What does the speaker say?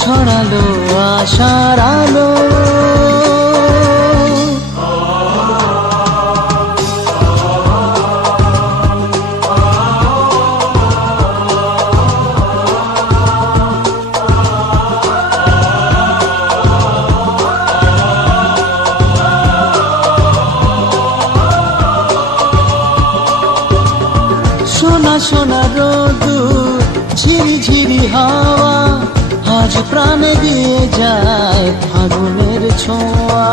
ছড়ালো আশার আলো। সোনা সোনা রোদুর ঝিরি ঝিরি হাওয়া আজ প্রাণে দিয়ে যায় ফাগুনের ছোঁয়া।